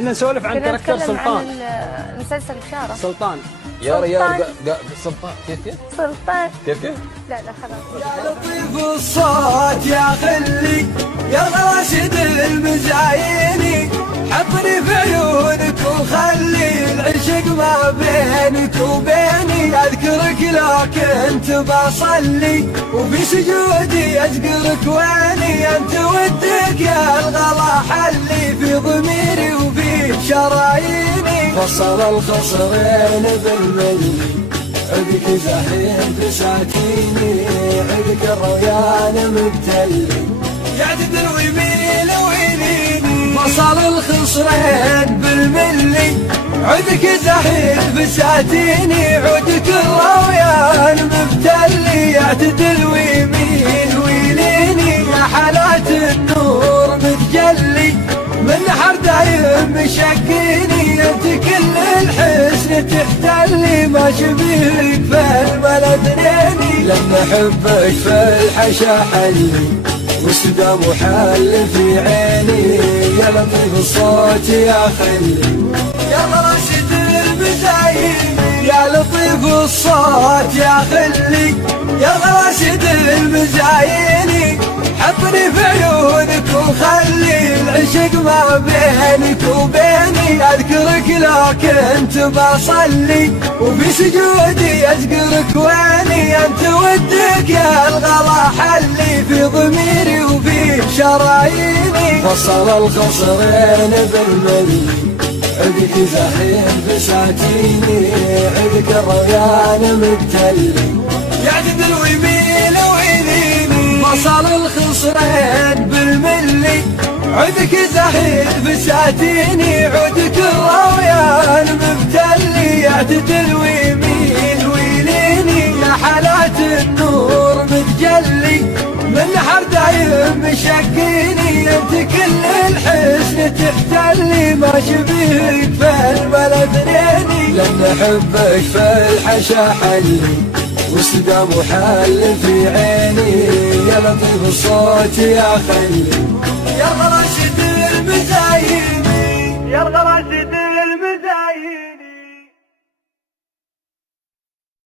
كنا نسولف عن كاركتر سلطان. عن مسلسل بشارة سلطان يا ريال سلطان كيف سلطان كيف لا خلاص. يا لطيف الصوت يا خلي يا راشد المزايني حطني في عيونك وخلي العشق ما بينك وبيني اذكرك لو كنت بصلي وفي سجودي اذكرك ويني انت ودك يا الغلا حلي في ضميري وفي شراييني فصل الخصرين بالملي عدك زحيم بساتيني عدك الريان مبتلي يعتدل ويميل ويليني فصل الخصرين بالملي عدك زحيم بساتيني عدك الريان مبتلي يعتدل ويميل ويليني يا حالات النور متجلي من حر دايم مشكيني انت كل الحسن تحتلي ما شبيك في البلد نيني لما احبك في الحشا حلي واستدام وحل في عيني يا لطيف الصوت يا خلي يا راشد المزايني يا لطيف الصوت يا خلي يا راشد المزايني حطني في عيونك وخلي العشق ما بينك وبيني اذكرك لو كنت بصلي وفي سجودي اذكرك ويني انت ودك يا الغلا حلي في ضميري وفي شراييني فصل الخصرين بالملي عدك زحيم بساتيني عدك الريان مبتلي يعتدل ويميل ويليني فصل الخصرين بالملي عدك زحيم بساتيني عدك الريان مبتلي يعتدل ويميل ويليني يا حالات النور متجلي من حر دايم مشكيني انت كل الحسن تحتلي ما شبيك في البلد نيني لما احبك في الحشا حلي واستدام وحل في عيني يا لطيف الصوت يا خلي يا راشد المزايني يا راشد المزايني